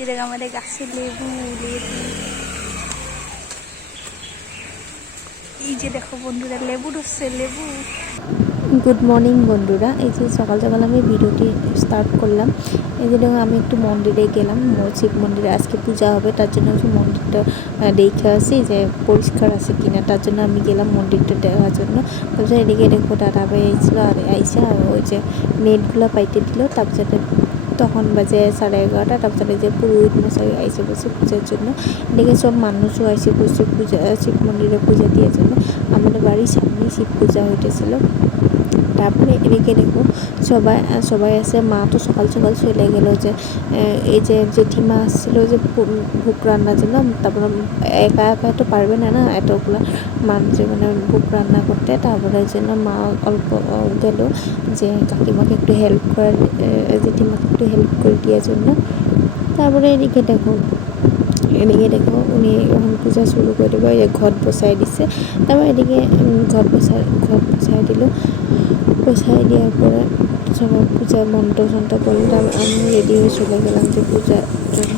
যে দেখ আমাদের গাছের লেবু লেবু, এই যে দেখো বন্ধুরা লেবু ধরছে লেবু। গুড মর্নিং বন্ধুরা, এই যে সকাল সকাল আমি ভিডিওটি স্টার্ট করলাম। এই যে দেখো আমি একটু মন্দিরে গেলাম, শিব মন্দিরে আজকে পূজা হবে, তার জন্য হচ্ছে মন্দিরটা দেখে আসি যে পরিষ্কার আছে কিনা, তার জন্য আমি গেলাম মন্দিরটা দেখার জন্য। তারপরে এদিকে দেখো দাদা ভাই আইছিল, আর আইসা ওই যে নেটগুলো পাইতে দিল। তারপরে তখন বাজে 11:30। তারপরে যে পুরোহিত মশাই আইসে বসে পূজার জন্য। এদিকে সব মানুষও আইসে বসে পূজা শিব মন্দিরে পূজা দেওয়ার জন্য। আমাদের বাড়ির সামনেই শিব পূজা হইতেছিল। তারপরে এদিকে দেখো সবাই আছে। মা তো সকাল সকাল চলে গেল, যে এই যে জেঠিমা আসছিল যে ভোগ রান্নার জন্য। তারপরে একা একা তো পারবে না না এতগুলো মানুষ মানে ভোগ রান্না করতে। তারপরে এই জন্য মা অল্প গেল যে কাকিমাকে একটু হেল্প করার, জেঠিমাকে একটু হেল্প করে দেওয়ার জন্য। তারপরে এদিকে দেখো উনি এখন পূজা শুরু করে দেবো। ঘট বসাই দিছে। তারপর এদিকে ঘট বসাই দিল। বসাই দেওয়ার পরে সবাই পূজার মন্ত্র সন্ত্র বললাম। আমি রেডি হয়ে চলে গেলাম যে পূজার জন্য।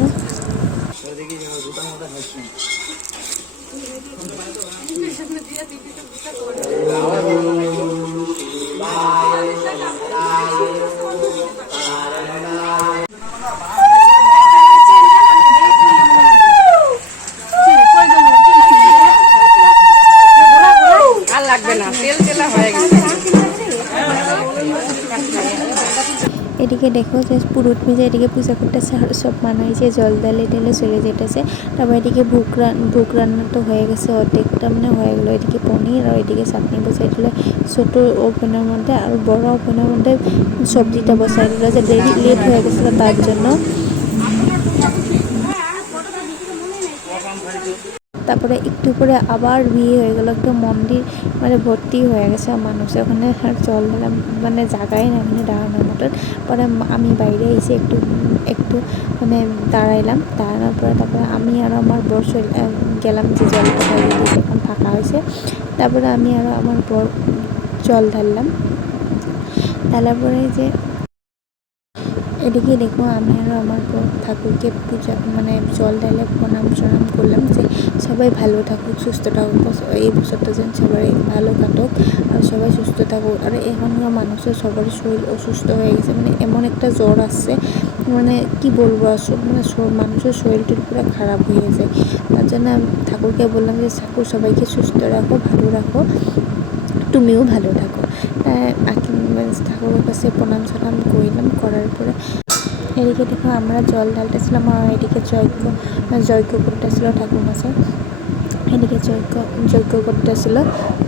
আর লাগবে না, তেল তেলা হয়ে গেছে। এদিকে দেখো যে পুরুত মিজে এদিকে পূজা করতেছে, আর সব মানুষ যে জল ডালে টেলে চলে যেতেছে। তারপর এদিকে ভোগ রান্না তো হয়ে গেছে, অর্ধেকটা মানে হয়ে গেলো। এদিকে পনির আর এদিকে চাটনি বসাই দিল ছোটো ওভেনের মধ্যে, আর বড় ওভেনের মধ্যে সবজিটা বসাই দিল, যে লেট হয়ে গেছিলো তার জন্য। তারপরে একটু করে আবার বিয়ে হয়ে গেল, একদম মন্দির মানে ভর্তি হয়ে গেছে মানুষ। ওখানে আর জল দিলাম মানে জায়গায় না ওখানে দাঁড়ানোর মতন। পরে আমি বাইরে এসে একটু মানে দাঁড়ানোর পরে তারপরে আমি আর আমার বর গেলাম যে জলটা ঢালিয়ে দিয়েছে, এখন ফাঁকা হয়েছে। তারপরে আমি আর আমার বর জল ঢাললাম। ঢালার পরে যে এদিকে দেখো আমি আর আমার ঠাকুরকে পূজা মানে জল ঢালে প্রণাম করলাম যে সবাই ভালো থাকুক, সুস্থ থাকুক, এই বছরটা যেন সবাই ভালো কাটুক আর সবাই সুস্থ থাকুক। আর এখনকার মানুষের সবারই শরীর অসুস্থ হয়ে গেছে, মানে এমন একটা জ্বর আসছে, মানে কি বলবো, মানে মানুষের শরীরটা পুরো খারাপ হয়ে যায়। তার জন্য ঠাকুরকে বললাম যে ঠাকুর সবাইকে সুস্থ রাখো, ভালো রাখো, তুমিও ভালো থাকো। ঠাকুরের কাছে প্রণাম করলাম। করার পরে এদিকে দেখো আমরা জল ঢালতেছিলাম, আর এদিকে যজ্ঞ করতেছিল ঠাকুরমশাই। এদিকে যজ্ঞ করতেছিল।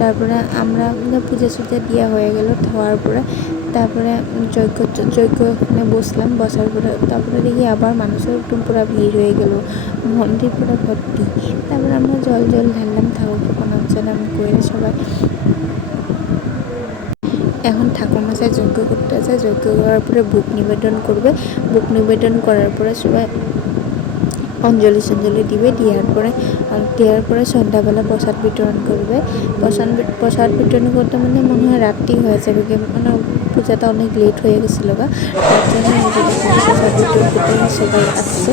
তারপরে আমরা পূজা সুজা দেওয়া হয়ে গেল। হওয়ার পরে তারপরে যজ্ঞ ওখানে বসলাম। বসার পরে তারপরে দেখি আবার মানুষের একটু পুরো ভিড় হয়ে গেল, মন্দির পুরো ভর্তি। তারপরে আমরা জল ঢাললাম, ঠাকুরকে প্রণাম করে সবাই। এখন ঠাকুরমশাই যজ্ঞ করতে আছে, যজ্ঞ করার পরে ভোগ নিবেদন করবে। ভোগ নিবেদন করার পরে সবাই অঞ্জলি দিবে। দেওয়ার পরে সন্ধ্যাবেলা প্রসাদ বিতরণ করবে। প্রসাদ বিতরণ করতে মানে মনে হয় রাত্রি হয়ে যাবে, মানে পূজাটা অনেক লেট হয়ে গেছিলো গা। তার জন্য প্রসাদ বিতরণ করতে সবাই আসছে,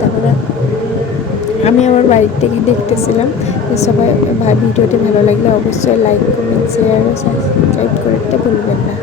তারপরে আমি আমার বাড়ির থেকে দেখতেছিলাম। সবাই ভিডিওটি ভালো লাগলে অবশ্যই লাইক, কমেন্ট, শেয়ার ও সাবস্ক্রাইব করতে ভুলবেন না।